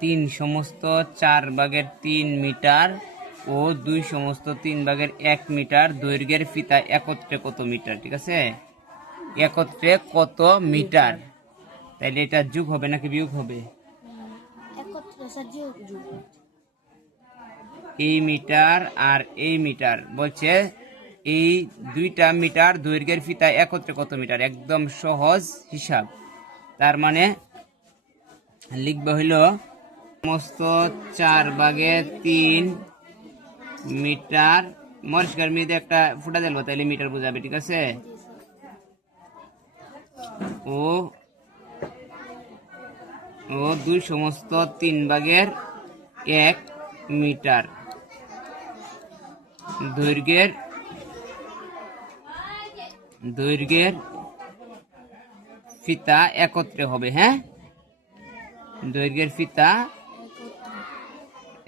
3 সমস্ত 4 ভাগের 3 মিটার ও 2 সমস্ত 3 ভাগের 1 মিটার দৈর্ঘ্যের ফিতা একত্রে কত মিটার? ঠিক আছে, একত্রে কত মিটার? তাইলে এটা যোগ হবে নাকি বিয়োগ হবে? এই মিটার আর এই মিটার বলছে এই দুইটা মিটার দৈর্ঘ্যের ফিতা একত্রে কত মিটার? একদম সহজ হিসাব। তার মানে লিখবে হইল সমস্ত 4 ভাগের 3 মিটার, মরিষ্কার মেয়েদের একটা ফুটা দিল তাইলে মিটার বোঝাবে। ঠিক আছে, ও 2 সমস্ত 3 ভাগের 1 মিটার দৈর্ঘ্যের ফিতা একত্রে হবে। হ্যাঁ, দৈর্ঘ্যের ফিতা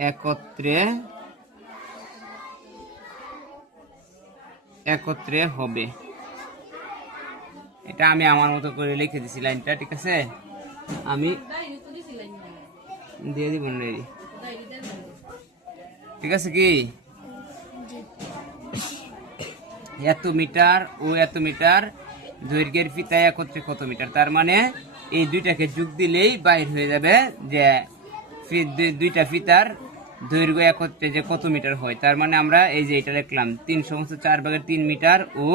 একত্রে হবে। এটা আমি আমার মতো করে লিখে দিছি লাইনটা। ঠিক আছে, আমি দিয়ে দিব। ঠিক আছে, কি এত মিটার ও এত মিটার দৈর্ঘ্যের ফিতা একত্রে কত মিটার? তার মানে এই দুইটাকে যোগ দিলেই বাইর হয়ে যাবে যে দুইটা ফিতার দৈর্ঘ্য একত্রে যে কত মিটার হয়। তার মানে আমরা এই যে এটা লিখলাম 3 সমস্ত 4 ভাগের 3 মিটার ও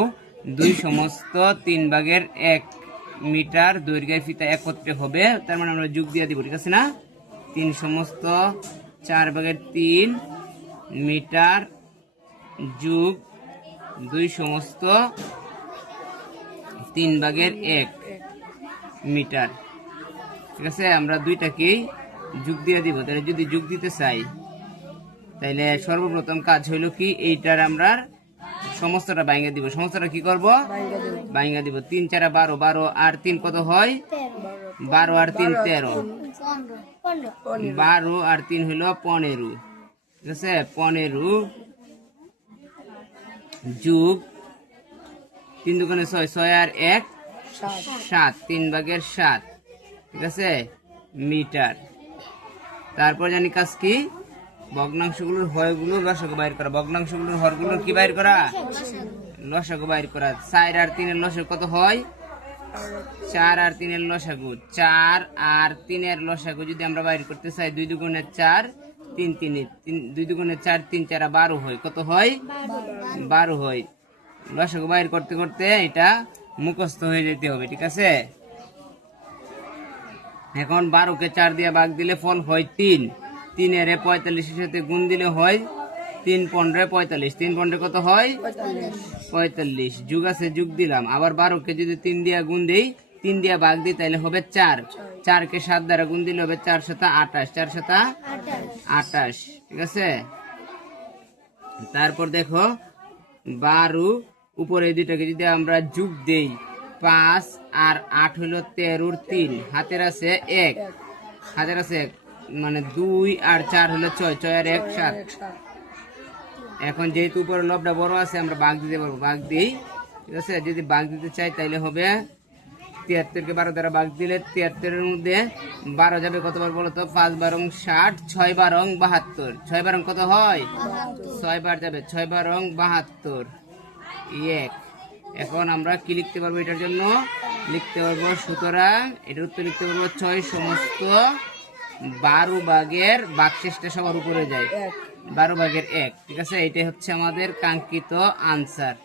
2 সমস্ত 3 ভাগের 1 মিটার দৈর্ঘ্যের ফিতা একত্রে হবে। তার মানে আমরা যোগ দিয়ে দিব। ঠিক আছে না, 3 সমস্ত 4 ভাগের 3 মিটার যোগ 2 সমস্ত 3 ভাগের 1 মিটার। ঠিক আছে, আমরা দুইটাকেই যোগ দিয়ে দিব। তাহলে যদি যোগ দিতে চাই তাহলে সর্বপ্রথম কাজ হইল কি, এইটার আমরা সমস্তটা ভাঙা দিব। সমস্তটা কি করব? ভাঙা দিব। 3 4 12, 12 আর 3 কত হয়? 12 আর 3 13, 12 আর 3 হইল 15। ঠিক আছে, 15 যোগ 3 দুগুণে 6, 6 আর 1 7, 3 ভাগের 7। ঠিক আছে, মিটার। তারপর জানি কাজ কি, ভগ্নাংশগুলোর হরগুলোর লসাগু বাইর করা। ভগ্নাংশগুলোর হরগুলোর কি বাইর করা? লসাগু বাইর করা। 4 আর 3 এর লসাগু কত হয়? 4 আর 3 এর লসাগু, 4 আর 3 এর লসাগু যদি আমরা বাইর করতে চাই, 2 দুগুণে 4, 3 2 দুগুণে 4, 3 4 12 হয়। কত হয়? 12 হয়। লসাগু বাইর করতে করতে এটা মুখস্থ হয়ে যেতে হবে। ঠিক আছে, এখন 12 কে 4 দিয়ে ভাগ দিলে ফল হয় 3। 3 এর 45 এর সাথে গুণ দিলে হয় 3 15 45। 3 15 কত হয়? 45। যোগ আছে, যোগ দিলাম। আবার 12 কে যদি 3 দিয়ে গুণ দেই, 3 দিয়ে ভাগ দিই, তাহলে হবে 4। 4 কে 7 দ্বারা গুণ দিলে হবে 4 7 28, 4 7 28। ঠিক আছে, তারপর দেখো 12 উপরে এই দুইটাকে যদি আমরা যোগ দেই, 5 আর 8 হলো 13 3, হাতের আছে 1, হাতের আছে 1, মানে 2 আর 4 হলো 6, 6 আর 1 7। এখন যেহেতু উপরে লবটা বড় আছে, আমরা ভাগ দিতে পারবো। ভাগ দিই। ঠিক আছে, যদি ভাগ দিতে চাই তাহলে হবে 73 কে 12 দ্বারা ভাগ দিলে 73 এর মধ্যে 12 যাবে কতবার বলো তো? 5 12 60, 6 12 72। 6 12 কত হয়? 6 বার যাবে, 6 12 72 1। এখন আমরা কি লিখতে পারবো? এটার জন্য লিখতে পারবো, সুতরাং এটার উত্তর লিখতে পারবো 6 সমস্ত 12 ভাগের ভাগশেষটা সবার উপরে যায়, 12 ভাগের 1। ঠিক আছে, এটাই হচ্ছে আমাদের কাঙ্ক্ষিত আনসার।